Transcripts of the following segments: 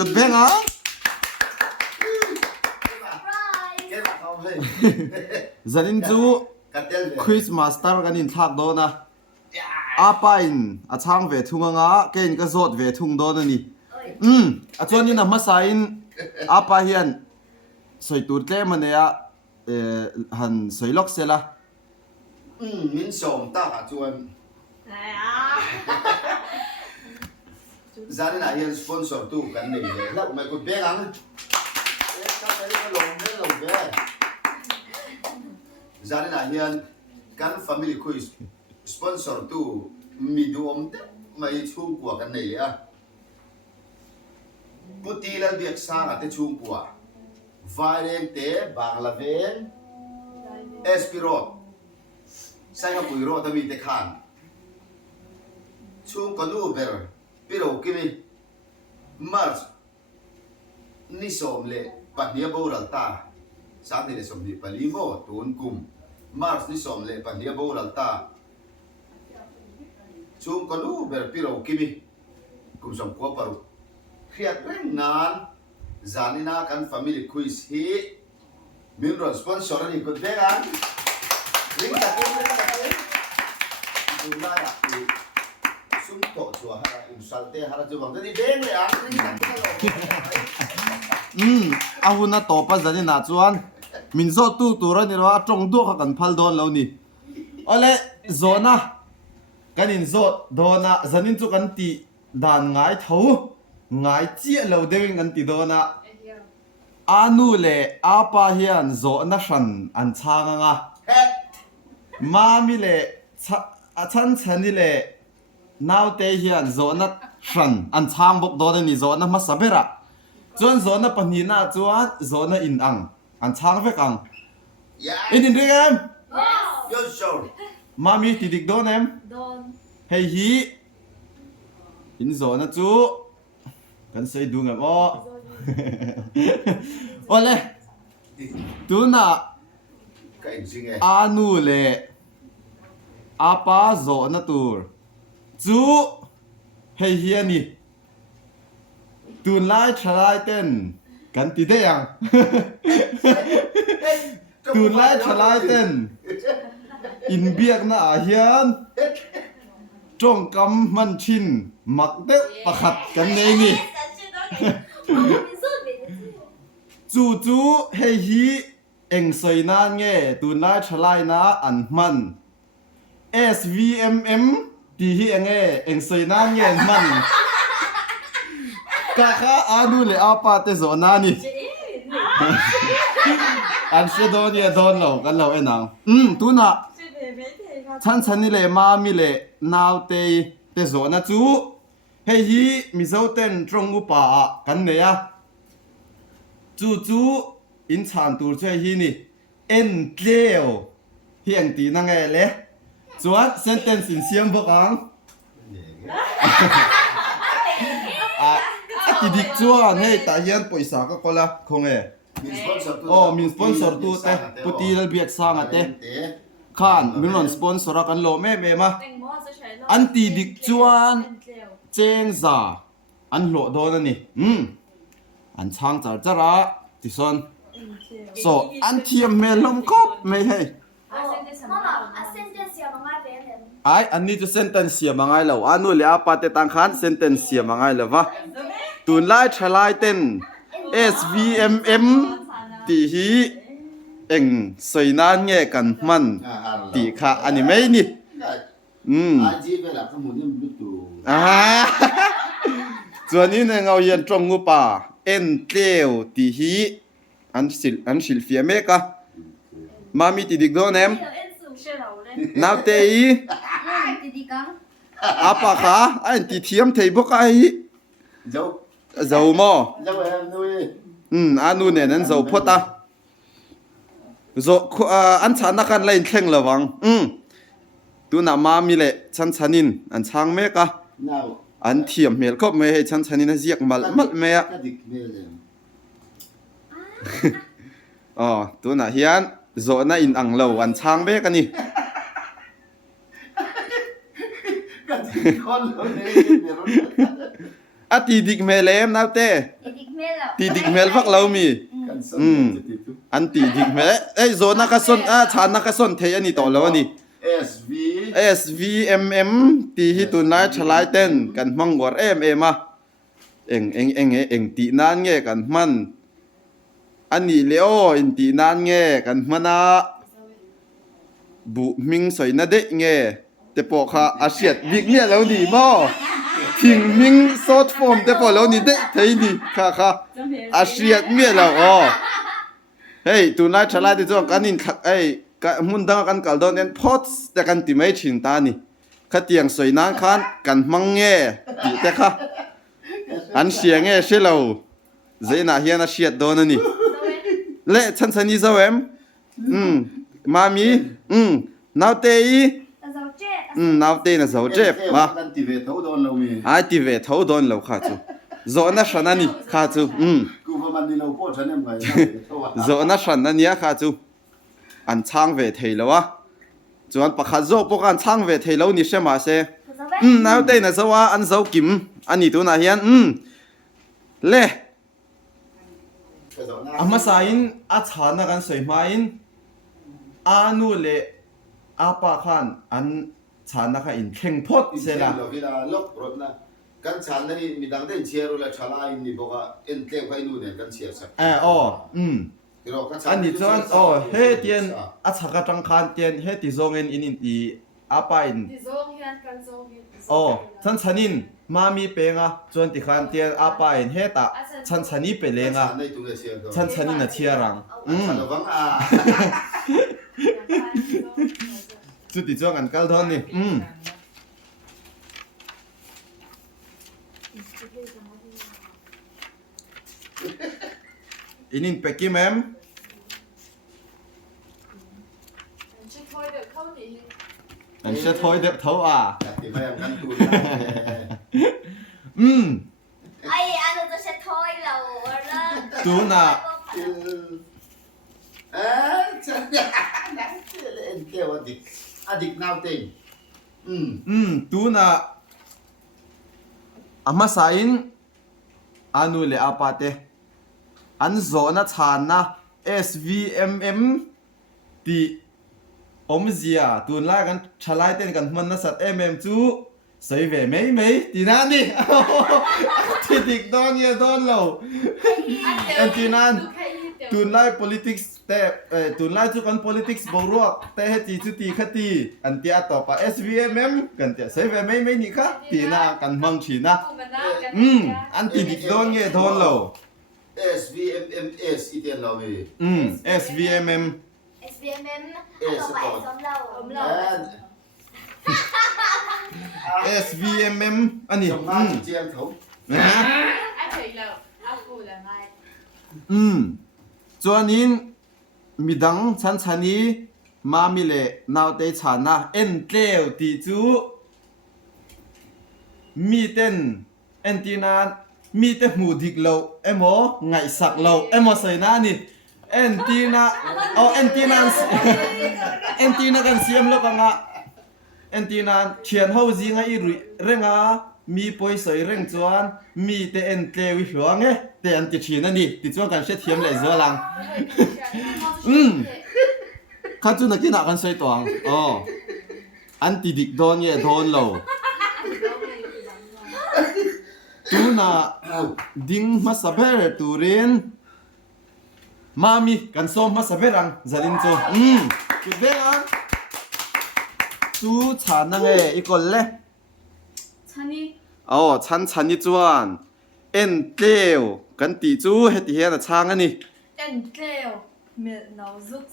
กดเบ้งอ่ะจันนินจูคริสมาสเตอร์กันอินทักโดนะอาปายน์อาช่างเวทุงงะเกณฑ์ก็โจทย์เวทุงโดนนี่อาจวนนี่นะมาใส่อาปายน์สวยตูดเต้มันเนี่ยหันสวยล็อกเสละมินส่งตาจวนจานนี้นะยังสปอนเซอร์ตู้กันนี่เลยแล้วไม่กดเบ้งอ่ะถ้าไปลงเบ้จานนี้นะยังกันฟามิลี่คุยสปอนเซอร์ตู้มีดูอมเต้ไม่ชุ่มกว่ากันนี่เลยอ่ะพุทธิลเบียกสร้างแต่ชุ่มกว่าวายเรงเตะบางละเวนเอสปิโรใส่กับปุ๋ยโรตมีเตะขานชุ่มกันดูเบอร์ปิโรกิมีมาร์ชนิสอมเล่ปัญญาโบราณตาสาธิตสมดีปลีโมตูนกุมมาร์ชนิสอมเล่ปัญญาโบราณตาชุ่มกันดูเบอร์ปิโรกิมีกุมสมกัวปารุเครียดเร่งนานจานินากันฟามิลี่คุยสิมินรอนสปอนเซอร์นี่ก็เด้กันลิงก์ตะเกียบดูได้อะคือสุ่มโตชัวฮะอินสัลเต้ฮะจะบอกจะดีเด้งเลยอ่ะลิงก์ตะเกียบอาวุธน่ะต่อไปจันนี่นะจวนมินโซตู้ตัวนี้ว่าจงตัวกันพัลโดนแล้วนี่เอาเลยโซนะกันอินโซโดนะจันนินจุกันตีด่านง่ายเท่าง่ายเจี๊ยเราเดินกันตีโดนะอานูเล่อาปาเฮียนโซนะฉันอันช่างงะมามิเล่ฉันนี่เล่นาวเตเฮียนโซนะฉันอันช่างบกโดนนี่โซนะมาสับเบระจวนโซนะปนีน่าจวนโซนะอินอังช่างเวกังอินเรียมโยโชมามีติดิกโดนเอ็มเฮียฮีอินโซนะจูกันใส่ดูงับอ๋อโอเล่ตูน่ะอานูเล่อาปาโซนะตูจูเฮียนี่ตูนไล่ทลายเต้นกันติได้ยังตูนไล่ทลายเต้นอินเบียกน่ะเฮียนจงกำมันชินมักเด็กประคัดกันในนี่จูเฮีเอ็งสวยนานเงตูนไล่ทลายนะอันมัน SVMM ตีฮีเอ็งสวยนานเงมันกะข้าอาดูเลยอาปาเตโซนานี่อันเสดอนโดนเรากันเราเอ็นังตูน่ะฉันนี่เลยมามีเลยนาวเตโซนะจูเฮีมิโซเต้นตรงอุปากันเนี่ยจูอินชานตูช่วยฮีนี่เอ็นเลี้ยวเฮียงตีนั่งไงเลยจวนเซนเทนสินเสียงบอกอังติดิกจวนเฮ้ยตาเฮียนปอยสาก็ละคงมินสปอนเซอร์ตัวเต้ปุตีลเบียกสางเต้ข้านมินรอนสปอนเซอร์กันโลเม่มาอันติดิกจวนเจงซาอันโหลโดนนี่อันช่างจะระที่ส่วนอันเทียมเมลมคบไม่ให้อันนี้จะเซนเทนเสียมังไงแล้วอันนู้นเลยอาปาเตตังขันเซนเทนเสียมังไงแล้ววะตุนไล่ทลายเต้น SVMM ตีฮีเอ็งสวยนานเงี้ยกันมันตีค่ะอันนี้ไม่นี่ส่วนนี้เนี่ยเราเรียนตรงงูป่าเอ็นเตียวตีฮีอันสิลเฟียเมกะมามีติดิกโดนเอ็มนาวเตยอาปะค่ะอันติเทียมเทยบกไอเจ้าหม้ออันนู้นเนี่ยนั่นเจ้าพอตาอันฉันนักการเล่นแข่งระวังตัวน้ามามีเลยฉันนินอันช่างเมกะอันเทียมเมลก็ไม่ให้ฉันนินเสียกมัดเมะอ๋อตัวน่ะเฮียนโซน่ะอินอังเลวอันช่างเมกันนี่อติดิกเมเลมนะเต้ ตีดิกเมลฟักเรามี กันส อืม จะติดทุก อันตีดิกเมลเอ้ยโซนักสนชานักสนเทอันนี้ต่อแล้วนี่ SV SVMM ตีฮิตุนไลชลายเต้นกันมังวรมาเอ็งตีนานเงกันมันอันนี้เลโออินตีนานเงกันมันนะบุมิงสวยนะเด็กเงแต่ปอค่ะอาเซียดวิกเนี่ยแล้วนี่มั้งทิ้งมิงซอดฟอร์มแต่ปอแล้วนี่เด็กเท่นี่ค่ะอาเซียดเนี่ยแล้วอ๋อเฮ้ยตุนไลชลายที่จ้องกันนี่เอ้ยมุนดังกันกัลดอนเอ็นพอตส์แต่กันติไม่ชินตานี่ขัดเตียงสวยนานคันกันมังเงตีแต่ค่ะอันเสียงเงเชลเอาเจน่าเฮียน่าเชียดโดนนี่เละฉันสันนิษฐานมามีนาวเตยนาวเตยน่ะเจ้าเจ็บมา กันติเวทเขาโดนเรามี ไอ้ที่เวทเขาโดนเราขาดจูโซน่าฉันนั่นนี่ขาดจูกูประมาณนี้เราโคตรฉันยังไงเขาว่า โซน่าฉันนั่นเนี่ยขาดจูอันช่างเวทเฮแล้ววะจวนปะขัดโซพวกอันช่างเวทเฮแล้วนี่ใช่ไหมเซ่นาวเตยน่ะเจ้าว่าอันเจ้ากิมอันนี้ตัวน่ะเฮียนเละอามาสายินอาชานักันสวยมาอินอานูเละอาปะขันอันชานักอินเข่งพดเสละ เราเวลาลบรถนะกันฉันนี่มีดังได้เชียร์เลยชาลาอินนี่บอกว่าเอ็นเทลไฟนู่นเนี่ยกันเชียร์สัก อ๋ออั อันนี้จวนเฮเตียนอาชากะจังคันเตียนเฮติซงเงินอินตีอาปะอินฉันฉันินมามีเปงอ่ะจวนติคันเตียนอาปะอินเฮตะฉันนี่เปเลงอ่ะฉันนี่น่ะเชียรังฉันระวังจุดที่จวนกันกัลดอนนี่อินินเป็กกี้แมมอันเชื่อถอยเด็บเท่าอ่ะติดไม่ยังกันตูนไอ้อันนั้นจะเช็ดถ้อยเราเริ่ม ตูน่ะฉันเนี่ยเอ็นเทลอดิกนาวติงตูน่ะอามาสายินอานูเลอาปาเตอันโซน่ะชานะ SVMM ตีอมเสียตูนไล่กันชลายเต้นกันมันน่ะสัต จูใส่เวไม่ตีนั่นนี่ที่ดิกโดนเนี่ยโดนเราอันที่นั่นตูนไล่ politics แต่ตูนไล่ทุกคน politics บรัวแต่เหตุจุดที่ขัดตีอันที่ต่อไป SVMM กันแต่ใส่เวไม่นี่ค่ะตีน่ากันมังชีนะอันที่ดิกโดนเนี่ยโดนเรา SVMMS อีเดียนเรามี SVMM SVMM ต่อไปสมเรา SVMM อันนี้ สมมาเจียงเขา นะ anh thấy là áp vụ là mai จวนนี้มีดังฉันนี้มามีเลนาวเตชานะเอ็นเตลตีจูมีเต้นเอ็นตีนานมีเต้หมูดิกเราโมไงสักเราโมใส่หน้านี่เอ็นตีนาเอ็นตีนานเอ็นตีนากันเสียมแล้วกันอ่ะเอ็นตีนานเขียนเขาจริงไงเรื่องอ่ะมีปอยใส่เรื่องจวนมีแต่เอ็นเตวิหลวงแต่อันติดชีนั่นดิติดจวนกันเช็ดเทียมเลยจัวลังข้าจุนักกินกันใส่ตัวอันติดิกโดนโดนเราตูน่ะดิ้งมาสับเบอร์ตูเรนมามีกันส้มมาสับเบอร์รังจะดินโจจุดเบ้งตูชานังอีกคนเลย찬이 ฉันนี่จวนเอ็นเตลกันตีจูเฮติเฮียนะช่างอันนี้ 엔클레오 밀나우죽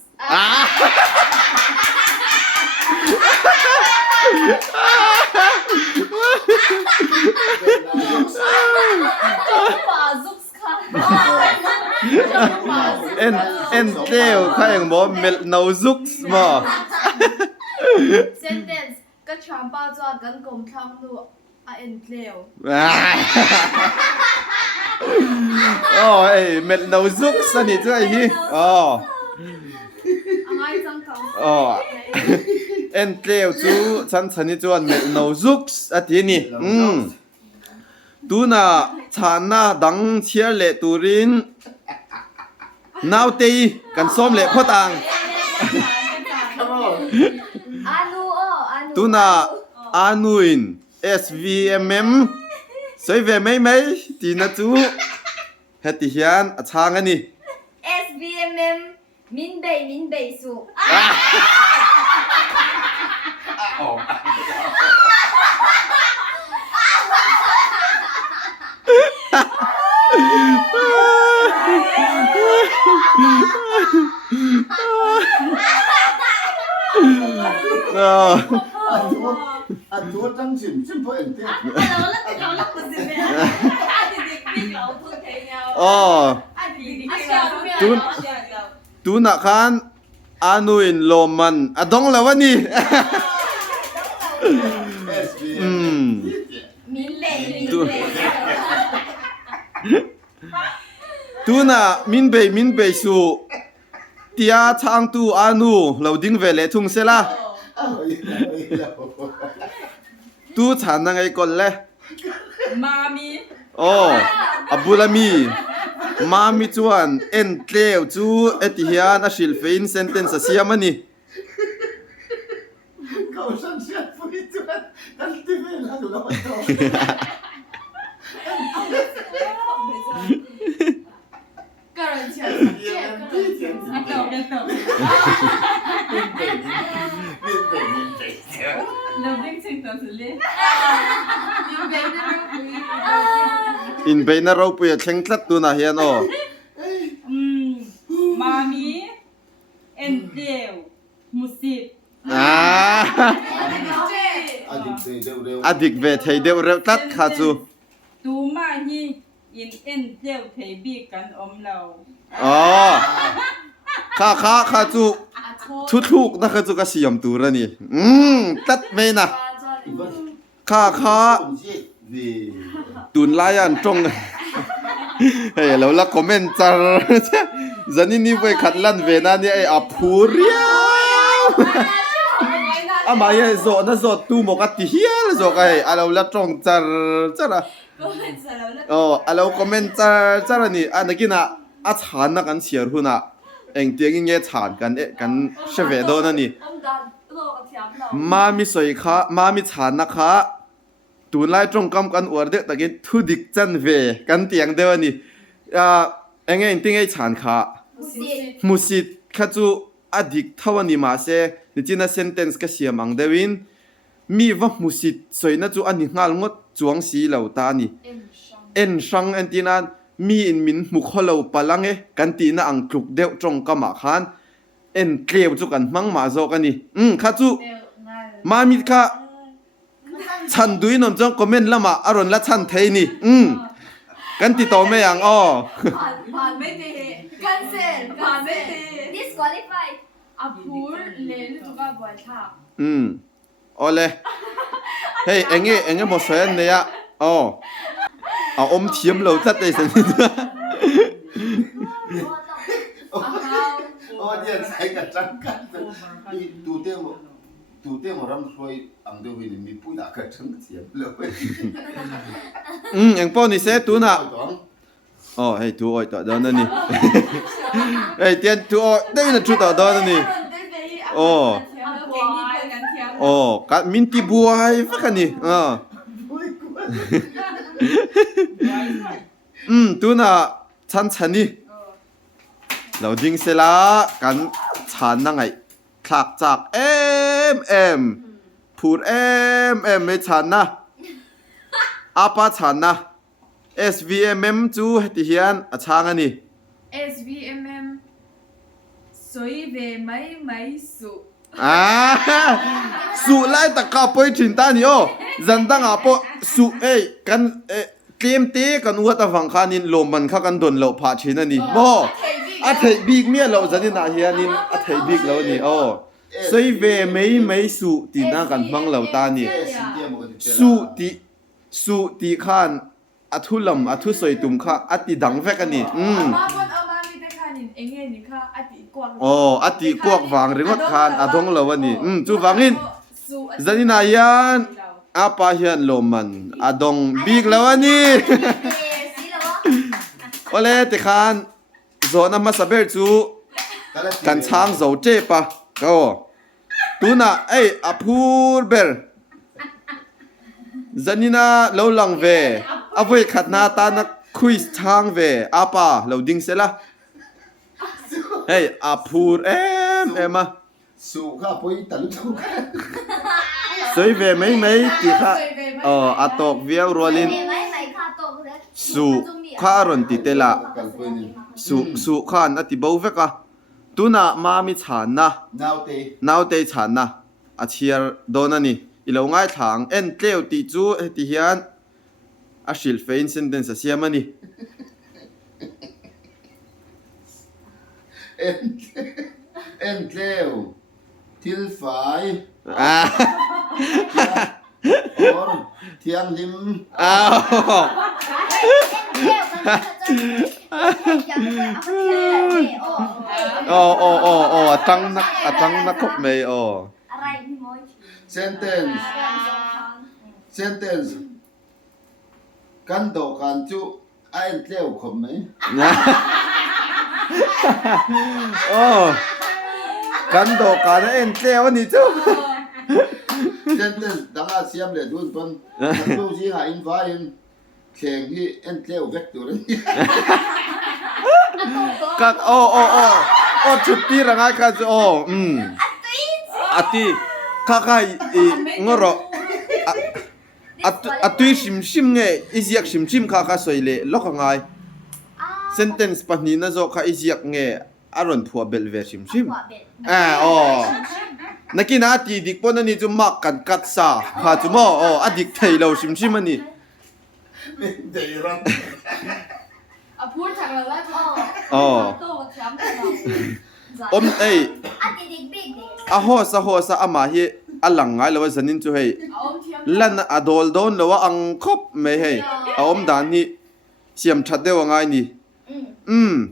เอ็นเตลใครอย่างบอกเมลนาซุกส์มา sentence ก็ชามป้าจ้ากันกลมทั้งดู엔클레오 เอ้เมลนาซุกส์นี่จ้ะฮี아마이 장강 เอ็นเตลจูฉันนี่จวนเมลนาซุกส์อันที่นี่ tu na chan na dang chiar le turin nau tei kan som le khotang Come on. Anu anu. tu na anuin SVMM soi ve mai mai ti na chu heti hian a chang ani SBMM min bei su. Oh. Anh thua trắng xỉm xỉm phải anh tiếc. Lâu lắm một gì vậy? Anh thì điệp biết lâu thôi thế nhau. Anh thì điệp biết lâu. tu na khan anuin loman adong lawani Min bei Tu- tu na min be su tia chang tu anu loading ve le thung se la tu chan na ngai kol le Mami. abulami mami chuan en tleu chu etihian a shil fein sentence a siam ani Cậu sẵn sàng với chuyện anh tiếp về là được rồi. Cái人钱 Anh đầu đến đầu. Lâu đến sinh tờ xử lý. Nhưng bên đó quý. in beina ro pu ya thleng tlat tu na hian Mami. Endeu. Musip. Anh đi đều đều. adik ve thei deuh reuh tlat kha chu Tu ma hi in endeu thei bi kan om lâu. kha chu thu thuk na kha chu ka siam tu ra ni tat me na kha Cũng gì vì tun la yan trong hey lo la comment char zani ni voi khat lan ve na ni ai a phuriao ama ye zo na zo tu mo ka ti hial zo ka hey alo la trong char chara alo comment char ni anakina a chan na kan siar huna eng tiang nge chan kan sheve do na ni mami soi kha mami chan na kha tun lai trong kam kan or de takin thu dik chan ve kan tiang de ni eng eng ting ei chan kha musit kha chu adik thawani ma se ni china sentence ka siam ang dewin mi va musit soina chu ani ngal ngot chuang si lo ta ni en sang en tinan mi in min mu kholo palange kan ti na ang tluk deuh trong kama khan en kleu chu kan mang ma zo ka ni kha chu mami kha chan dui nom chong comment lama aron la chan thei ni kan ti to me yangผ่านไม่ดี cancel ผ่านไม่ดี Disqualify. อ่ะพูดเลยนี่ถูกกับบัวชา ole hey enge mo soyan ne ya a om thiam lo tlat ei san Ô điên sai cả trắng cắt. Đi tu tiêu mà răm xuôi ăn tiêu vì mình bùi đã cả trắng thiệt lâu. eng po ni se tu na hey tu oi to da na ni hey tian tu oi dai na tu to da na ni ka min ti buai fa ka ni tu na chan chani lo ding se la kan chan na ngai thak chak em phur em me chan na apa chan na SVMM chu heti hian a chang ani SVMM soi về mấy sự su lai ta ka poi thin ta ni zan dang a po su kan tlem te kan wa ta wang khanin loman kha kan don lo pha thin ani bo a thei big me lo zani na hianin a thei big lo ni soi ve mấy su ti na kan mang lo ta ni su ti khan athulam athu soi tum kha ati dang vek ani mà bọn ông mà mi ta khai nhìn anh nghe nhìn kha ati kwak wang ringot khan adong lo ani chu wangin zanina yan apa hian loman adong big lawani ole te khan zona ma saber chu kan chang zo che pa ko tuna ei apur ber zanina lo lang ve avoi khatna ta na quiz chang ve apa loading sela hey apur ema สู่ข้าปุ้ยตะลุก soi ve mấy ti kha atok viau rolin su kha ron ti tela su khan ati bo veka tuna ma mi chan na นาวเต naw te chan na a chiar donani ilo ngai thang en tleu ti chu ti hian a shil fein sentence siamani เอ็นเทลทิลฝาย ออนเทียงลิม atang nak khop mei อะไรพี่มอย เซนเทนส์กันโดกันจุไอ้เทลคมไหม kan do kan en tleu ni chu เซนเทนส์ดังอาเซียมเลยดุนปนดูสิหาอินฟ้าอินแข่งที่เอ็นเทลเวกตัวนี้ kak chutti rangai ka chu ati kakai ngoro atui sim nge iziak sim kha soile lokangai sentence pani na zo kha iziak nge aron phua bel ve sim nakina ati dik pon ani chu mak kan kat sa kha chu mo adik theilo sim ani เดรัน พูดทางเราว่าโตกับช้ำ om ei อันนี้ดิบิ๊กเด a hosa ama hi alang ngai lawa zanin chu hei เอาเทียม lan adol don lawa ang khop me hei a om dan ni siam that dewa ngai ni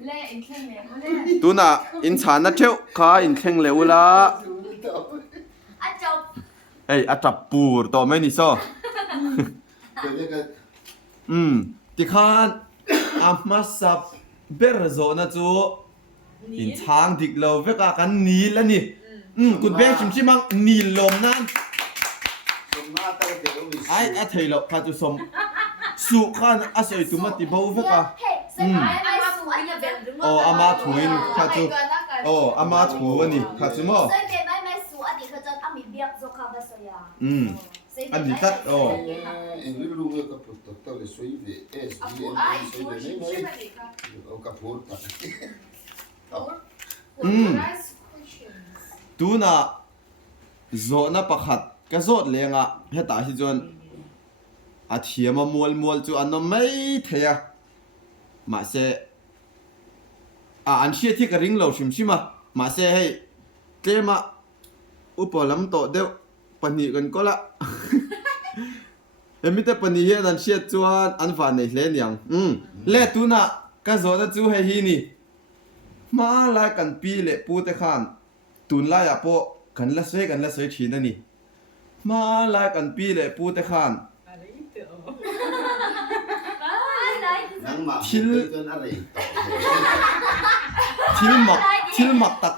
เล่อินแค่เนี่ย tuna in chana theu kha in thleng leula อันจบ ei atap pur to me ni so เดี๋ยวนี้ก็ ti khan amma sap ber zo na chu in chang dik lo veka kan ni la ni kun be chim mang ni lom nan ตรงหน้าตั้งแต่ต้องมี ai a thailo kha chu som su khan a soi tu ma ti bo veka เฮ้เซ็นไม่ไม่สวยอย่าเป็น ama thuin kha chu ama thu ani kha chu mo เซ็นเป็นไม่สวยอันนี้เขาจะอามีเบียกโซคาบาสยา อันนี้ตัด เอ็งไม่รู้ว่ากับตัวตัวเลยสวยเวเอสดีเอ็นสวยเวนี่ไหมเอากับพูดตัด tu na zo na pakhat ka zot lenga heta hi jon a thiama mol chu an mai theya ma se an hria thi ka ring lo shima ma se hei tlema upolam to deu pani kan kola emite pani hi an hria chuan an van nei hle niang le tu na ka zo na chu hei hi ni ma lai kan pi le pu te khan tun lai a po kan la soi thin ani ma lai kan pi le pu te khan นังหมาเกินอะไร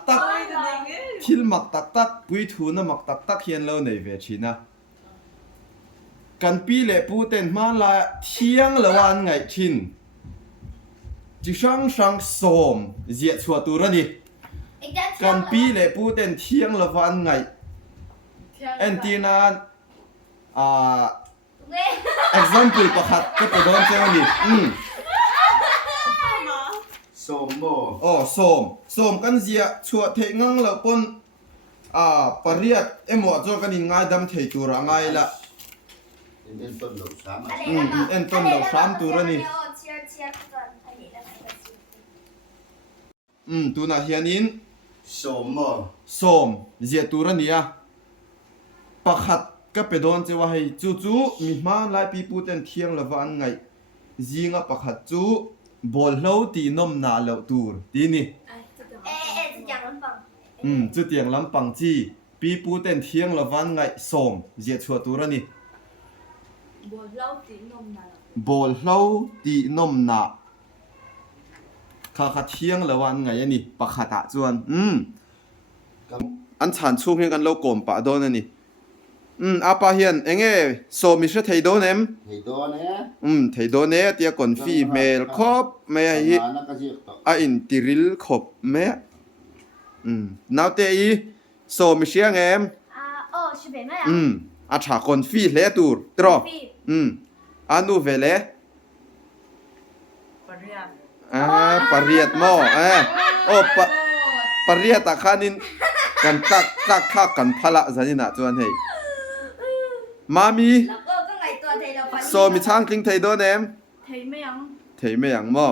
ต่อ thil mak tak tak pui thu na mak tak tak hian lo nei ve thina kan pi le pu ten ma la thiang lawan ngai thin chi sang som zia chua tu ra ni kan pi le pu ten thiang lawan ngai entina example pakhat ka pe don cheu ni สมโบ som kan zia chua the ngang lo pon pariat emo cho kan in ngai dam thei tu ra ngai la เอ็นต้นหลบสาม en ton lo sam tu ra ni เชียร์ก่อนอันนี้แล้ว tu na hianin สมโบ som zia tu ra ni a pakhat ka pe don che wa hei chu mi man lai pi pu ten thiang lawan ngai zinga pakhat chu bol hlo ti nom na lo tur ti ni จะอย่างนั้นปัง chu tiang lam pang chi pi pu ten thiang lawan ngai som zia chua tu ra ni บัวเล่าตีนมนั่น โบลเล่าตีนมหนาข้าเที่ยงแล้ววันไงนี่ปะขาตะจวนอันฉันชูเพียงกันโลกลมปะโดนนี่อาปาเฮียนเองโซมิเชไทยโดนเอ็ม เฮ้ยตัวเนี่ย ไทยโดนเตียก่อนฟีเมลครบไม่ให้ นักกระจิกต่อ อินติริลครบแม่นาวเตอีโซมิเชียงเอ็ม โอ้ชิบะไหมอาชาคนฟีเลตูร์ตรออานูเวเล ปริยัติ ปริยัตหม้อโอ้ปริยัตตะขานินกันกักกันพละจันนี่นะจวนเฮมามี แล้วก็ไงตัวไทยเรา โซมีช่างกลิงไทยโดนเอ็ม เทไม่ยัง เทไม่อย่างหม้อ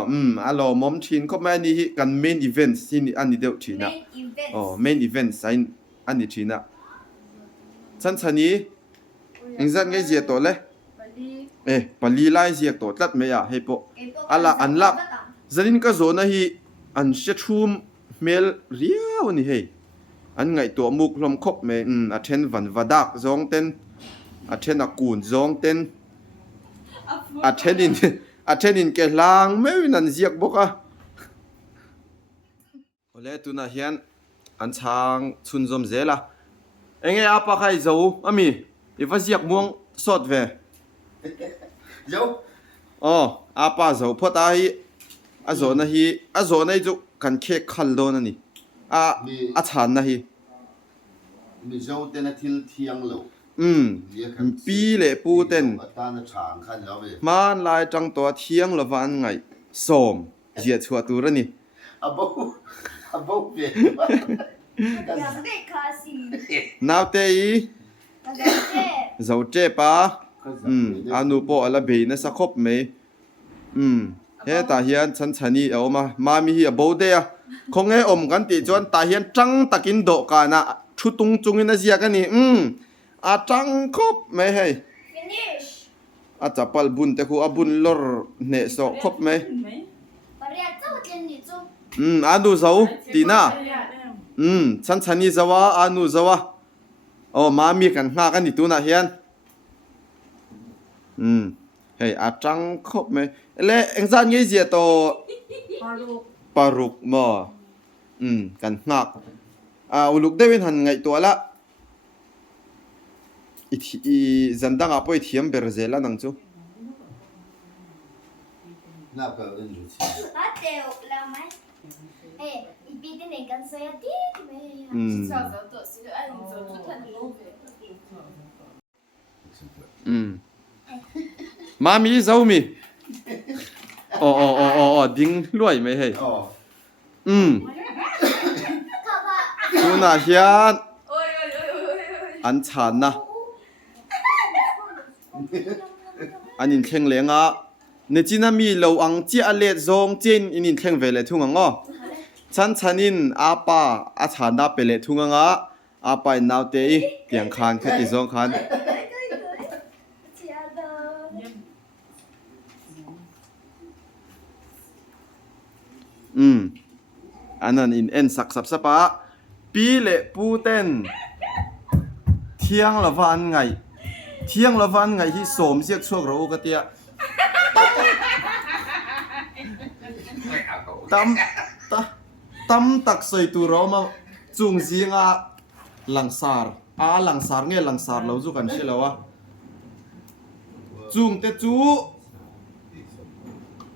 อะโลมอมชินก็แม่นี่กันเมนอีเวนต์ที่นี่อันนี้เดียวชินะ อีเวนต์ อ๋อเมนอีเวนต์สิ่งอันนี้ชินะฉันนี้อิงซันไงเสียตัวเลย ปลี ปลีไล่เสียตัวตัดไม่อยากให้ปะอะไรอันลักจันนี่ก็โซนนะฮีอันเชื่อชูมเมลเรียวนี่เฮอันไงตัวมุกลมคบเมอันเช่นวันวดักจงเต้นอันเช่นอากูนจงเต้นอันเช่นอินเกลังไม่วินันเสียกบกอ่ะโอเลตุน่าเฮียนอันช้างชุนจอมเจล่ะเอ็งอาปะใครจะอู้อามีอีฟ้าเสียกม่วงสดเว เดี๋ยว อ๋ออาปะจะพอตายอาโซนะฮีจุกันเคคัลโดนนี่อาชานนะฮี มีเจ้าเต้นทิลเที่ยงเหลว ปีเล่ปูเต้น ตาฉางขันแล้วไป มันลายจังตัวเที่ยงละวันไงส้มเจียชัวตัวนี่ อาบูเปลี่ยน อยากได้คาซี นาวเตย แล้วก็เจ๊ เจ้าเจ็บปะอานุปอละเบนสักคบไหมเฮ้ตาเฮียนฉันนี่เอามามีเฮียโบเดียคงให้อมกันติจวนตาเฮียนจังตะกินโดกันนะชุดตุงจุงอินเสียกันนี่อาจังคบไม่ให้ ฟินิช อาจับปัลบุญแต่คูอาบุญลอร์เนสคบไหม ปริยัติเจ้าเจนนี่จู อานุเจ้าตีน่าฉันนี่จะว่าอานุจะว่าโอ้มามีกันหากันนี่ตัวน่ะเฮียนเฮ้ยอาจังคบไหมเล่เอ็งซันยี่เสียโต ปารุก ปารุกมอกันหักอุลุกได้เป็นหันไงตัวละอีจันดังอาปอยเทียมเบรเซลนังจู น่าเกิดเรื่องอยู่ที่ ตาเตียวแล้วไหมอีปีที่ไหนกันเสียดีไหม 小时候做是按你做出他的路呗。มามีเจ้ามีอ๋อดิ้งรวยไหมเฮ้ย อ๋อ ดูน่าเฮียน 哎呦呦呦呦！ อันฉันนะอันนี้แข็งแรงอ่ะในจีน่ามีเราอังเจียเล็ดซงจีนอันนี้แข็งเวลทุ่งอ่ะฉันนินอาป้าอาฉันนับเปเลทุ่งอ่ะอาป้านาวเตยเตียงคานแค่ที่ซงคานอันนั้นอินเอ็นสักสับสปะปีเละปูเต้นเที่ยงละวันไงที่สมเสียกช่วงเราก็เตียตั้มตักใส่ตัวเรามาจุงซีงาหลังสาร์หลังสาร์เราจูกันเชื่อแล้ววะจุงเตจู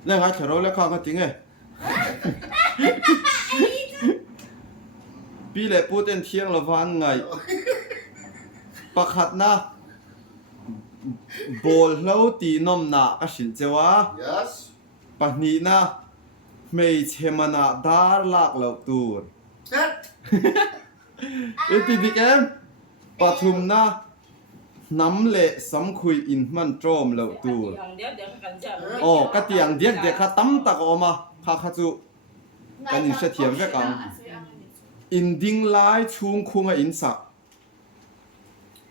เรื่องอะไรเราเล่นข้างกันจริงไงปีเล่พูดเต็นเที่ยงละวันไงประคัดนะบอลเราตีนมหนักสินเจ้าวะ yes ปนีนะไม่เชมานาดาร์ลักเหล่าตูนติดิเกมปฐุมนะน้ำเละสำคุยอินมันโจมเหล่าตูนโอ้กะเตียงเด็กข้าตั้มตักออกมาข้าจูกันอินเสถียรเวกังอินดิ้งไลชุงคุงอินสัก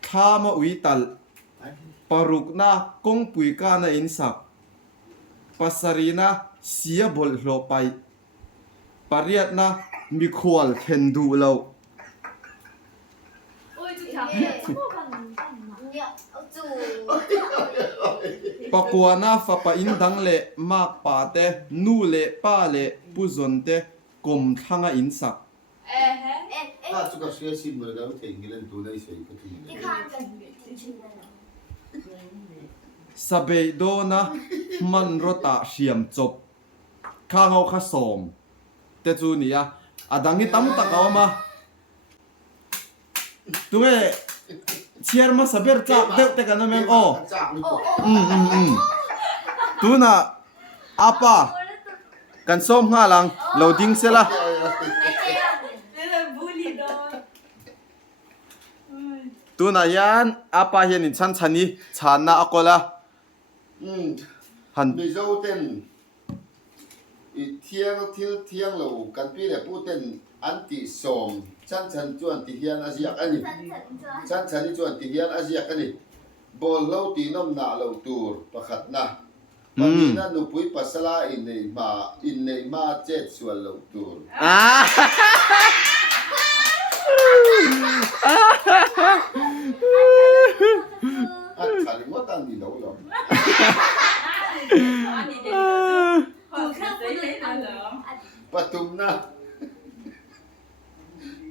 ข้ามาอุยตัลปารุกนะกงปุยกานะอินสักปัสรีนะเสียบลโลไปปริยัตนะมีขวลเข็นดูเรา เนี่ยจู ปะกัวนาฟะปะอินดังเลมากปาเตนูเลป้าเลปุซนเตกมทังอินสัก ถ้าสุขเสียสิบเมื่อเราเที่ยงกินตัวได้ใส่ก็ที่ ที่ข้างกันที่ชื่อนั่นน่ะ สเบยโดนะมันรตะเสียมจบข้างเอาข้าสมแต่จูนี่อะดังนี้ตั้มตะกาวมาตัวเชียร์มาสเบร์จักเด็กแต่กันนะแม่โอ จากนี่ ตัวน่ะอาปากันส้มห้าหลังเราดิ้งเสละ ตัวน่ะยันอาปาเห็นฉันนี่ฉันน่ะอโกละหัน มีเจ้าเต้นเที่ยงเรากันพี่เลยพูดเต้นอันติสมฉันจวนติเฮียนอาเซียอันนี้ ฉันนี่จวนติเฮียนอาเซียอันนี้บอลเราตีน้ำหนาเราตูร์ประคัดนะวันนี้นั่นหนูปุ้ยปัสลาอินในมาเจ็ดส่วนเราตูร์อัดขาลิมตันดีเราหรอปฐุมนะ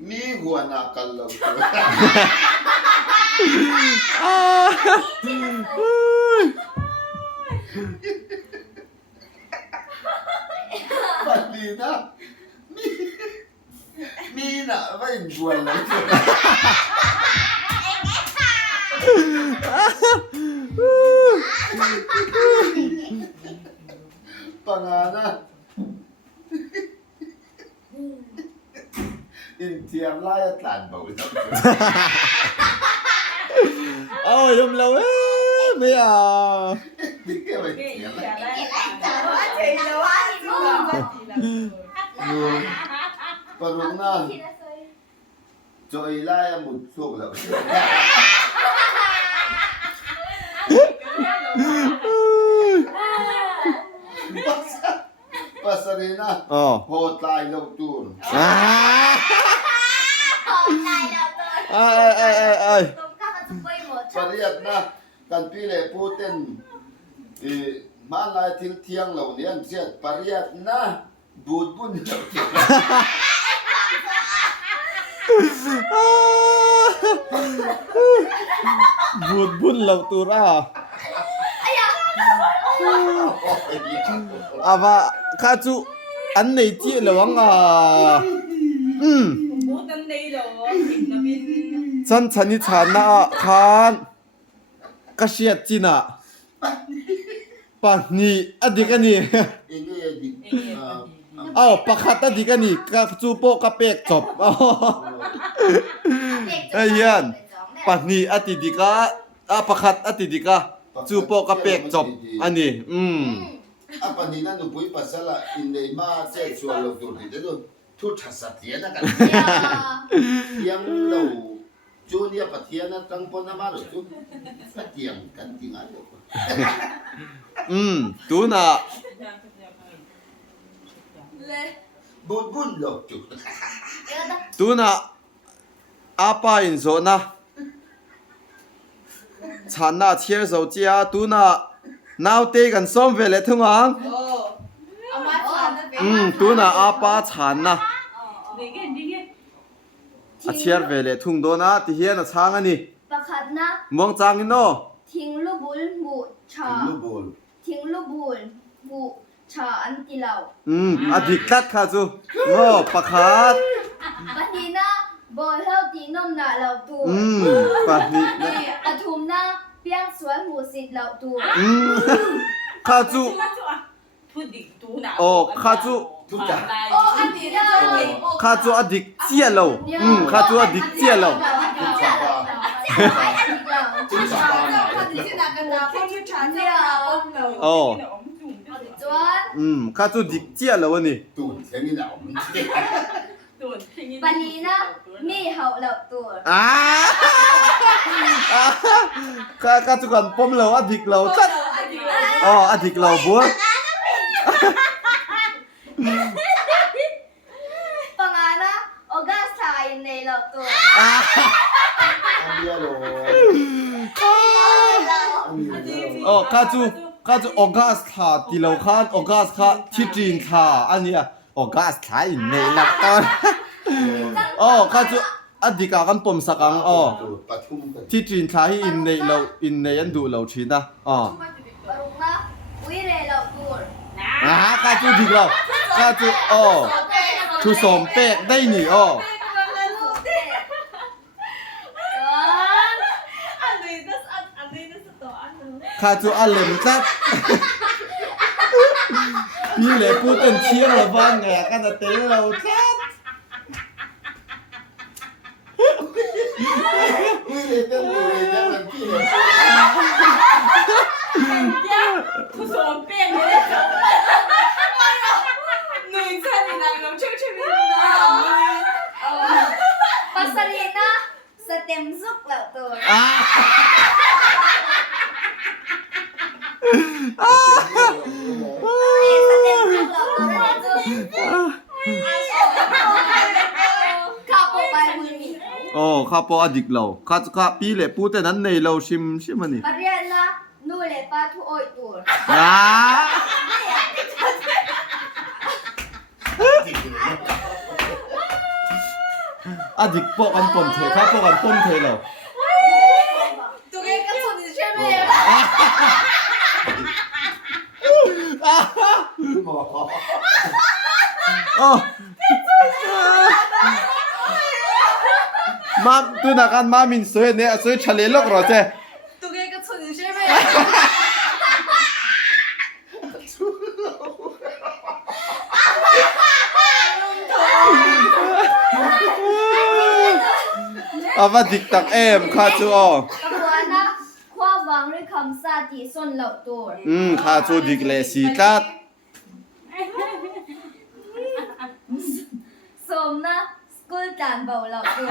มีหัวหน้ากันเราตูร์วันนี้นะมีนะไม่กวนเลยปังอานะอินเทียมไล่ตันเบาจัง เอายมเราไม่เอา นี่แกไปเทียมอะไรปรุงนะจอยไล่หมดสุกแล้วปัสรีนะ อ๋อ โหดตายเราตูน ตอนไหนเราตัวตรงข้ามกับซุปเปอร์หมด ปริยัตินะกันพี่เลยพูดเต้นมาลายทิ้งเที่ยงเราเนี่ยเสียปริยัตินะบูดบุญเราเก็บ บุญบุญเราตัวร่าอาว่าข้าจูอันไหนจีเหลวงฉันนี่ฉันนะคานกระเชียดจีน่ะปานนี่อดีกันนี่ เองก็ดิ อ้าวปะคัดอดีกันนี่กะจูโปกะเป็กจบไอ้ยันปานนี่อดีดิกะปะคัดอดีดิกะจูโปกะเป็กจบอันนี้apa ni na nu pui pasala in nei ma che chua lo tu ni de do thu tha sa tia na kan yang lo chu ni pa tia na tang pon na ma lo chu sa tiang kan ti nga lo tu na bun bun lo chu tu na apa in zo na chan na chier zo chia tu na now te kan som ve le thung ang tu na apa chan na a chier ve le thung do na ti hian a chang ani ประคัดนะ มองจางin no ทิ้งลูกบุญหมู่ชา lu bol ทิ้งลูกบุญหมู่ชาอันติเหล่า a dik kat kha chu ngo pakhat บัดนี้นะบ่เฮาตีน้มหน้าเหล่าตัว pa ni ปทุมนะเปียงสวนหมู่สิทธิ์เหล่าตัว kha chu kha chu ทุกอย่าง kha chu a dik chia lo kha chu a dik chia lo ทุกสาบาน จวน kha chu dik chia lo ni ตูนเสียงนี่หนาวมัน วันนี้นะมีเฮาเหล่าตัว kha chu kan pom lo a dik lo chat a dik lo bu ปังอานะโอกาสายในเหล่าตัว อันเดียวโล oh ข้าจูออกัสท่าที่เราข้าออกัสข้าที่จีนท่าอันนี้ออกัสท่าอินเนลักตอนอ๋อข้าจูอดีตกันปมสักังอ๋อ ปทุมกัน ที่จีนท่าอินเนเราอินเนยันดูเราชินะอ๋อ Barong na. Uy, relo, tour. ข้าจูดีเราข้าจูอ๋อชูสมเป็กได้หนิอ๋อ ข้าจูอันเลมจัดนี่เลยพูดเป็นเที่ยงเราบ้างไงกันแต่เต้นเราจัด ไม่เลยจะเลยจะมันพี่เลย ทุสมเปียกเลยหนึ่งเส้นในน้ำชื่อชีวิตนะ Pasarina, sa temsuk lang, tour. เ Sa temsuk lang, tour. Kapo ba muni? โอ้ข้าพออดิกเราข้าปีเลยพูดแต่นั้นในเราชิมมันนี่ Mariana, nule pa tu oy tour. นะอดิกปกันปนเทข้าปกันปนเทเรา ตัวเองก็สุดใช่ไหม หมอ โอ้มาตัวนักการมามินสวยเนี่ยสวยเฉลี่ยโลกเหรอเจ้ ตัวเองก็สุดใช่ไหม เอาว่าดิกตักเอ็มข้าจูอ๋อ Kapwa na, kwa wang rin kamsa ti son law tour. ข้าจูดิกเลยสีกัด Som na, school tan baw law tour.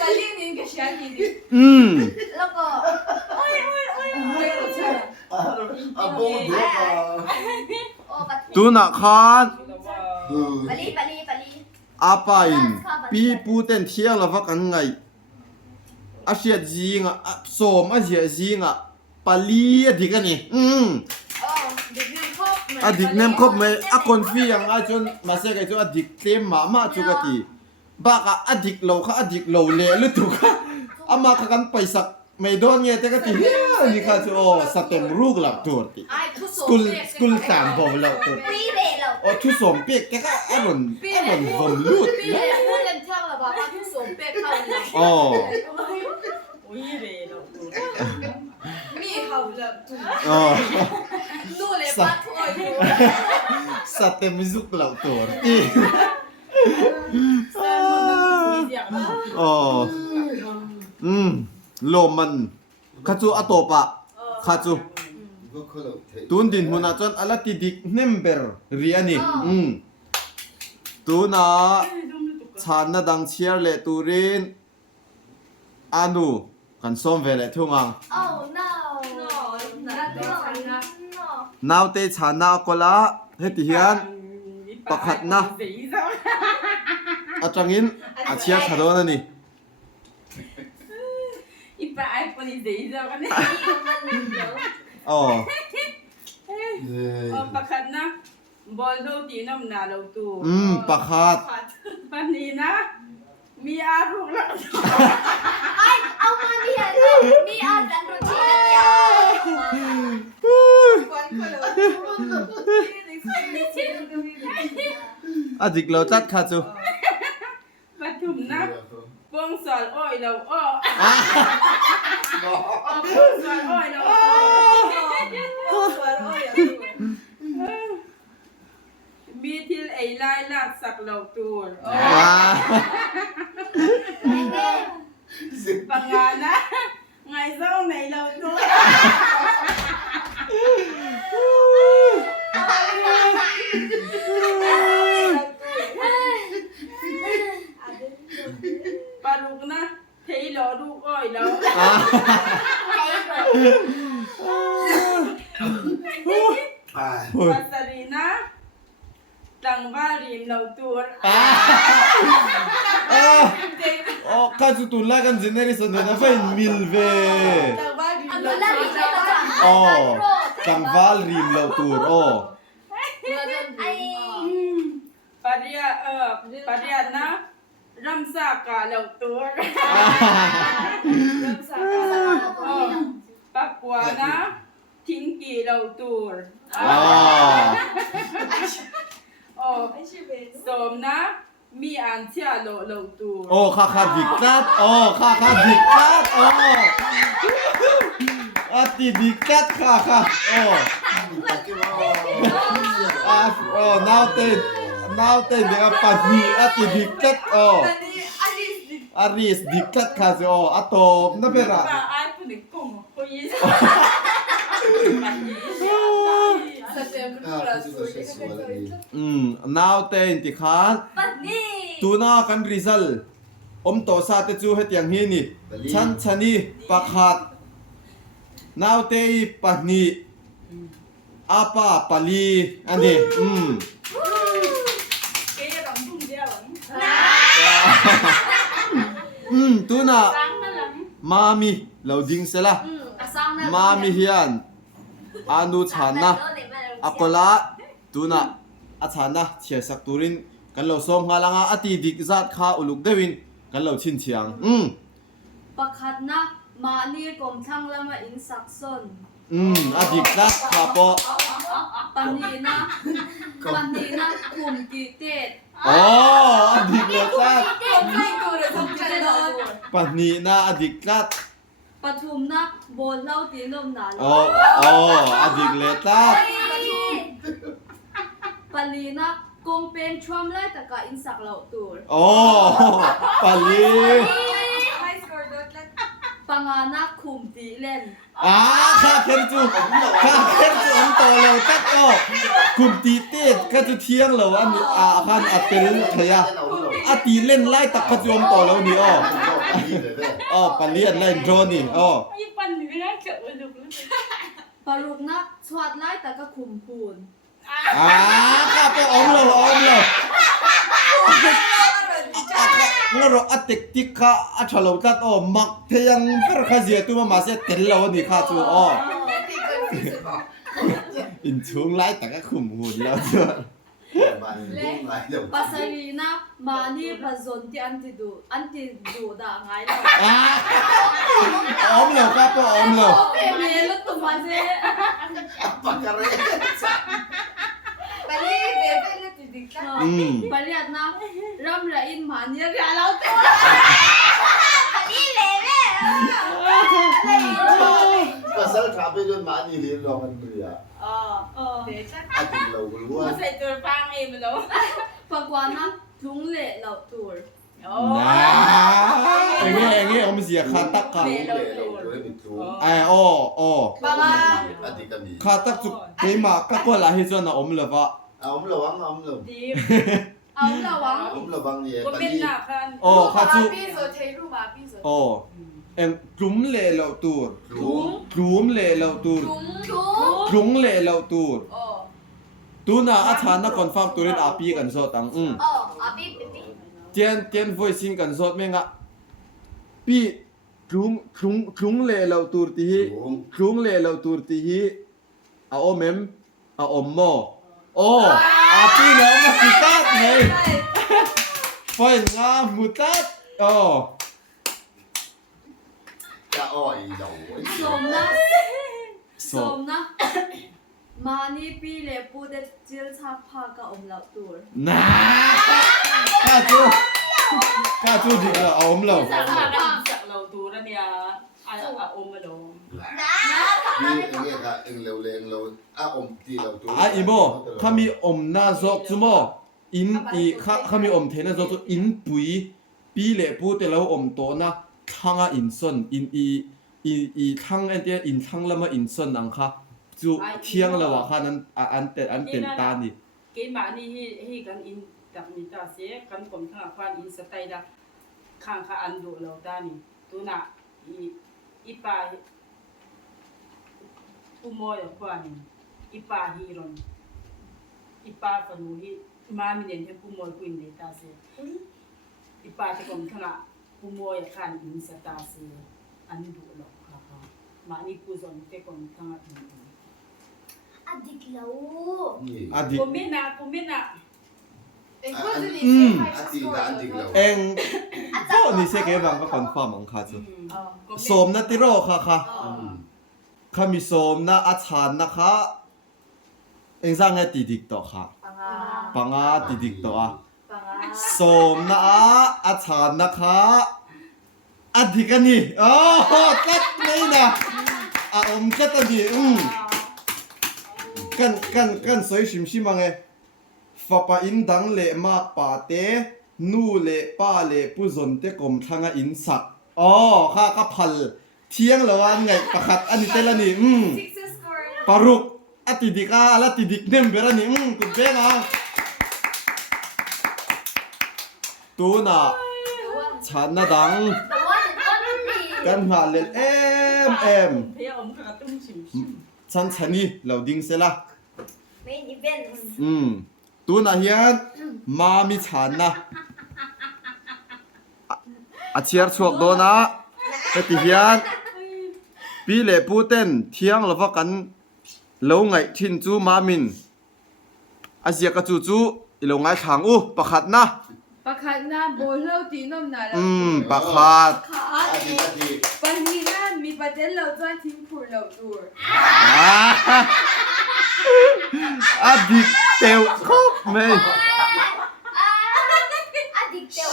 กะลี่นี่ก็เชียร์นี่ดิ Loko, ไม่รู้ใช่ อาบูเด็กอ่ะ o pati. ตัวนักขาน Pali, pali, pali. อาปาอินปีพูดเต็นเที่ยงแล้วว่ากันไงอาเซียจีงอ่ะสมอาเซียจีงอ่ะปาลีอดิกันนี่Oh, เด็กนี่ครบ อดิกเนมครบไหมอาคนฟียังอาจนมาเสกไอ้จนอดิกเต็มมาจุกตีบ้าก็อดิกเราค่ะอดิกเราเละหรือถูกค่ะอามากันไปสักไม่โดนเงี้ยแต่ก็ตีเฮ้ยนี่ค่ะจูโอสเต็มรูกหลับตัวตี ไอ้ทุส สกุลสามบ่เราตัว pi re law. โอ้ทุสมเปียกแกก็อร่อยบ่มลูด พี่เลยพูดกันเท่าแล้วบอกว่าทุสมเปียกเข้าเลย อ๋อ อุ้ยเรเรามีเขาเลย อ๋อ นู่เลยป้าถ้วยอยู่ สเต็มซุกเหล่าตัวอี อ๋อโลมันคาจูอโตปะคาจู ก็คือเราเท ตุนดินมุนาจนอลาติดิกเนมเบอร์เรียนี่ตูนาชานาดังเชียร์เลตูรินอานูกันส้มเวเลทุ่งอ่ะ Oh no. No, no. นาวเตชานาโกลาเฮติเฮียนปักขัดนะอาจังอินอาเชียร์ชาโดนะนี่ Ipa iPhone is days ako na. อ๋อ Oh, pakat na. Boldo tinom na law to. ปักขัด Panina. Mi arong lang. Ay, aw mami ano? Ni adan routine niya. Kwan ko lang. อาดิกเราจัดคาจู Patum na. Pong sol oy law oh. Pong sol oy law oh. Pong sol oy law. Bitil ay laylak sak law to. Pangana. Ngay sao này law to. Paruk na. Thấy lò đu ôi đâu. Pasarina. Tang ba rim law tour. Oh, kazu tu la kan generation na fa in milve. Oh, kangval rim lo tur. Oh. Paria na ramsaka law tur. Pakwa na tingki law tur. Oh, som na mi an tia law tur. Oh, kha diktat. Oh, kha diktat. Oh. Ati diktat kha. Oh. Oh, now they patni ati diktat. Oh. Aris diktat kha se oh atop na pera. Ai pu ni kong ko yi. Now they ti khan. Tu na kan result. To sa te chu hetiang hi ni. Chan chani pakhat. Now they patni. Apa pali ani. Kaya lang tung dia lang. Tu na mami loading sila. Mami hian. Anu chana. Akola tu na achana chia sak turin kan lo som nga langa ati dik zat kha uluk dewin kan lo chin chiang. Pakhat na mani kom thang lama in sakson. Adik zat kha po. Panina kum ki tet. Oh, adik zat. Kai ko re thong chen lo. Pani na adik zat. Pathum na bol lau ti nom na. Oh, adik zat. Palina kong pen chwam lai taka in sak lau tur. Oh, pali. Pangana kum ti len. Kha khen chu to lo tat o. Kum ti tet ka chu thiang lo an khan atel thaya. Ati len lai tak ka chu to lo ni o. Oh, pali an lai drone ni. Oh. Ai pan ni na ke uluk. Paruk na chwat lai taka kum phun. Kha pe om lo. Ngaro atek tik kha athalo tat o mak theyang per kha je tu ma se tel lo ni kha chu o. In chung lai tak ka khum hun lo chu. Pasarina mani bazon ti anti du da ngai lo. Om lo ka po om lo. Pe me lo tu ma se. Paliat na ram ra in mani ra lau tu. Pasal khabe jon mani li lo kan bria. Ati lo lu. Mo sai tur pang em lo. Pagwana thung le lau tur. Enge om sia kha tak ka. Ai Baba Ati kami. kha tak chu ke ma ka ko la hi chu na om lo ba. Om lo wang om lo. Di. au la wang. Om lo wang ni Ko pali. bin na kan. Kha chu zo thei ru ba pi zo. em klum le lo tur. Lu. Klum le lo tur. Chung Klung le lo tur. oh Tu na a chan na confirm turin api kan so tang. Abi bibi. Tian voicing kan so me nga. Pi klung le lo tur ti hi. Klung le lo tur ti hi. A omem a ommo. Api na ma sitat nei. Phoi nga mutat. Ka oi lo. som na mani pi le pu de jil cha pha ka om lau tur. Na. Ka chu di ka om lo. Sak lo tu ra nia. A om lo. Ni enge ka eng lo le eng lo. A om ti lo tu. Imo kami om na zok chumo in kami om thena zok chu in pui pi le pu te lo om to na thanga in son in thang an te in thang lama in son ang kha chu thiang la wa kha nan an ten ta ni Ke ma ni hi kan in tak ni ta se kan kom tha kwan in sa tai da khang kha an do lo ta ni tu na i pa pu mo yo kwan i pa hi ron i pa fa nu hi ma mi nen pu mo kuin de ta se i pa te kom tha ผู้มวยคันอินสตาซีอันดูหรอกค่ะมานี่ผู้สนเตกอนทั้งอัน Adik lau. นี่ อดีต ผมไม่นะ Ati da antik law. เองก็นี่เสกเอบางก็คอนฟาร์มของข้าจ้ะโสมนะติโรค่ะค่ะ ข้ามีโสมนะอาชานนะคะเองสร้างไงติดิกต่อค่ะปังอาติดิกต่ออ่ะโสมนะอาชานนะคะอธิกันนี่อ๋อจัดเลยนะอมจัดอันนี้กันสวยชิมชิมังไงฟ้าป่าอินดังเละมาป่าเตนูเละป้าเละผู้สนเตกลมทางอินสักอ๋อข้าก็พัลเที่ยงแล้ววันไงประคัดอันนี้เตละนี่Success score. ปารุกอติดิกาละติดิกเนมเบรานี่กุเบงอ่ะตูน่ะฉันน่ะดัง The one and only. กันหาเล่นเอ็ม เพียอมค่ะตุ้มชิม ฉันนี่เราดิ้งเสละ Main events. ตูน่ะเฮียนมามีฉันนะอาเชียร์ชวกโดนะแต่ที่เฮียนปีเล่ปูเต้นเที่ยงเราฟักกันlâu ngày thiên chú ma min Asia ka chu chu lâu ngày thang u pakhat na ประคันน้ำโบเล่าตีน้ำหนาแล้ว pakhat Ati. ปันนี้นะมีประเด็นเราจ้างทิ้งผู้เราตัว adik teu khop me Adik teo.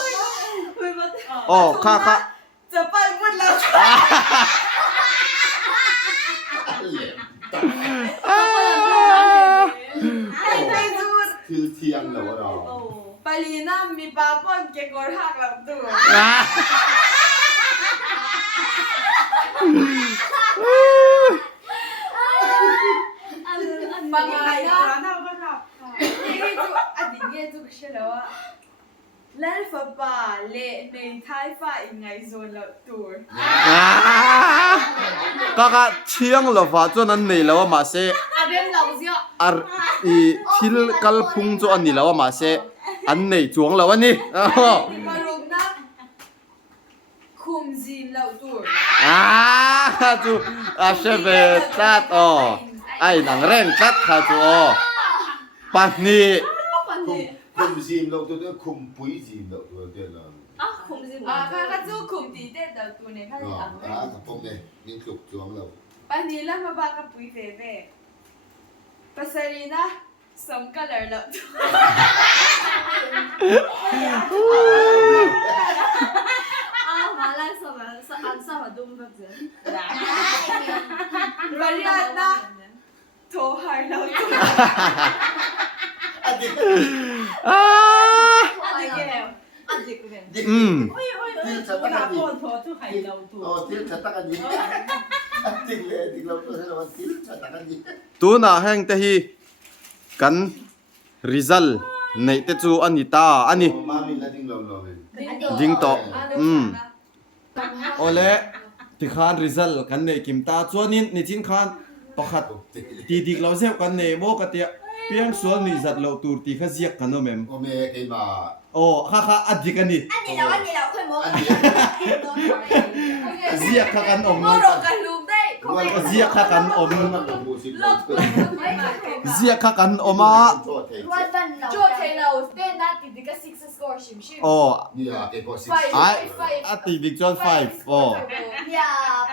ไม่มา oh kha จะไปหมดแล้ว ไอ้จูด Til tiang law ra. ปาลีน่ามีปลาป้อนเกกอหักลำตัว บางอะไรนะนี่จูอดีตเนี่ยจูก็เชื่อแล้วว่าเล่นฟ้าป่าเละในท้ายฟ้าอีกไงโซนเราตัว kaka chiang lo fa chu nan nei lo ma se อาเบมเราเสีย ar i thil kal phung chu an ni lo ma se an nei chuang lo ani มาลงนักคุมจีนเราตัว chu a se ve tat o ai nang ren tat kha chu o pa ni Kum zim law tu kum pui zim law tu de la. คุมจีนข้าจูคุมตีเด็ดเราตัวเนี่ยข้าจะทำ ka pom ne. Ning kluk chuang law. ปันนี้แล้วมาบ้ากับปุ๋ยเฟ่เฟ่ปัสรีนะสมกันเลยละมาแล้วสมัยอันสมัยดุมแบบนี้วันนี้นะโทรหาเราตัว Ati. อะไรแก้วอะไรกูเนี่ย Til sa เวลา ta พ่อ ni. โทรทุกไห้เราตัว Oh, til sa ta ni. Ati le dik law tu sa til sa ta ni. tu na heng te hi kan result nei te chu anita ani Mami la ding law law. ding to ole ti khan result kan nei kim ta chuanin ni chin khan pakhat ti dik lo zeu kan nei mo ka tia piang sual ni zat lo tur ti kha ziak kan no mem O me ke ma. oh kha adik ani Ani lau khoi mo. Ati. ziak kha kan om โมโรกันลูกได้ ziak kha kan om Ma lo mu sim. ziak kha kan oma Ruan ban lau. โจทย์เราเต้นนัดติดกับซิกซ์สกอร์ชิมชิม oh Ni ya ke po six. ai ati dik chuan 5 oh Ya,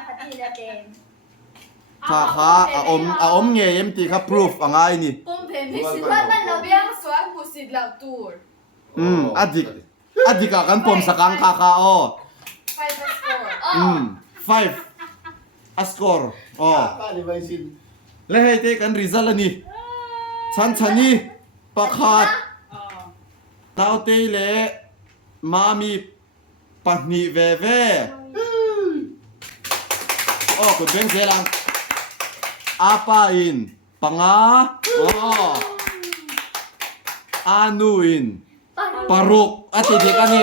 pati la ten. kha om nge em ti kha proof angai ni ป้มเพนพิสิทธิ์นั่นเราเบี้ยงสวนผู้สิทธิ์เราตัว adika kan pom sakang kha oh ไฟสกอร์ 5 a score oh Pa ni mai sin. le hei te kan result ani chan chani pakhat tau te le mami pahni ve ve oh kun beng selang apa in panga oh anu in paruk ati dik ani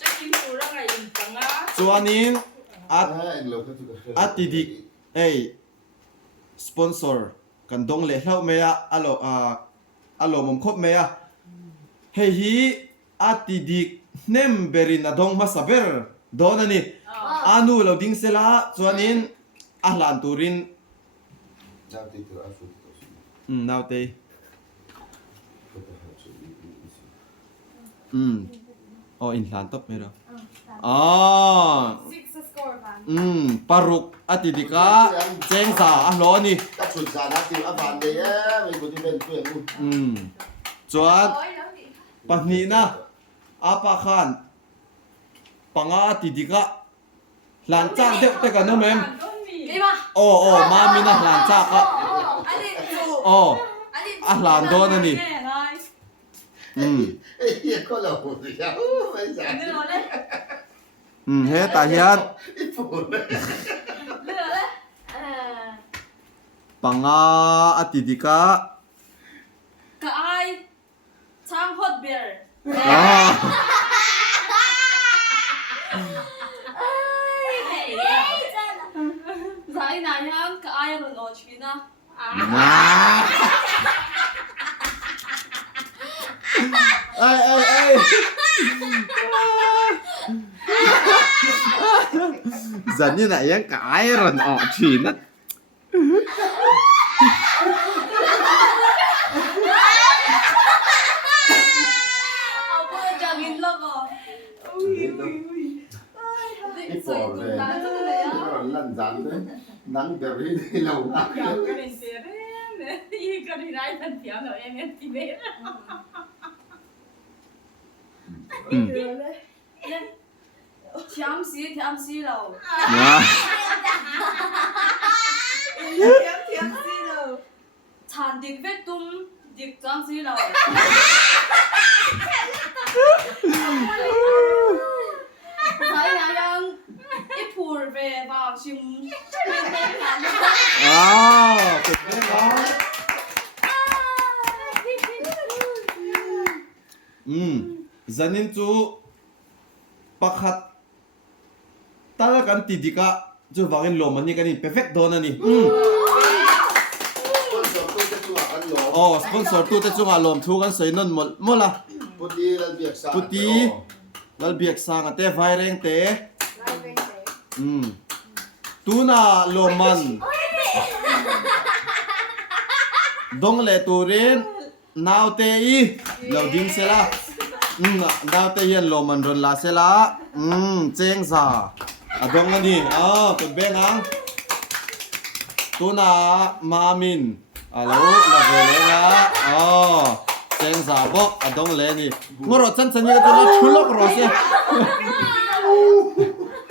จะกินตัวอะไรอีกจังอ่ะ chuanin at Ah, en lo ka tu. ati dik ei sponsor kan dong le hlau me ya alo mom khop me ya hei hi ati dik nem berin adong masaber don ani anu lo ding sela chuanin a hlan turin now te oh in hlan top mero Six score ban. paruk atidika chengsa a hlo ni ก็ชุดสานักจิ๋วอันผ่านเลยไม่กูที่เป็นเพื่อนกู chuan Ôi, đó bị. pahni na apa khan panga atidika hlan chak deuh te kan mem Đi mà. mami na hlan chak a Anh đi chủ. Anh đi. À, làm đó nè nè. Nghe nói. เฮ้ยก็เราหุ่นเดียวไม่ใช่ Đưa nó lên. he ta hian ญี่ปุ่น Đưa nó lên. panga atidika Cả ai? Trang hot beer. Giải này nhá, cả ai mà nói chuyện á. ai dần như này cái rồi ọ chỉ nó Ông ơi, chẳng nhìn lắm à. Ui, ui, ui. ญี่ปุ่นเลยก็ลั่นจันเลยนั่งเดี๋ยวนี้เราหน้า Gặp cái này xìa đấy, y cái này này thân thiếu rồi em thì biết. Đưa lên. Lên. Thiam xí đâu. Thiam xí đâu. Chàn địch vết tung, địch trang xí đâu. Giải này yang ít phùr về vào chim bên bên hẳn. tuyệt vời đó dần như chú pakhat tala kan tidika chu wangin lom ani kan perfect don ani คนสองตัวจะตัวกันหลอ sponsor tu te chunga lom thu kan sei non mola พุทธีเราเบียกสา puti lal biak sang ate vai reng te tuna loman dong le turin now te I loading sela now te hian loman ron la sela cheng za adong ani tu benang tuna mamin alo la velenga cheng za bok adong le ni ngoro chan chani ka la chulok ro se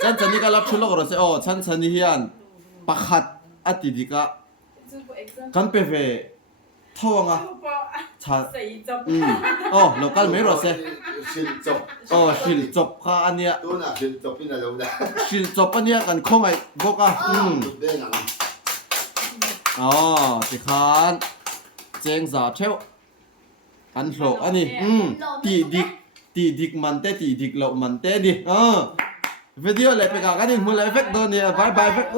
chan chani ka la chulok ro se chan chani hian pakhat atidika kan pe ve thawanga cha Xảy chậm. local me ro se ชิลจบ shil chop kha ania ตัวน่ะชิลจบพี่น่ะเราได้ shil chop ania kan khongai boka จุดเด้งอ่ะ ti khan cheng za theu an hlo ani ti dik man te ti dik lo man te ni video le pe ka kan in mu le effect do ni bye bye effect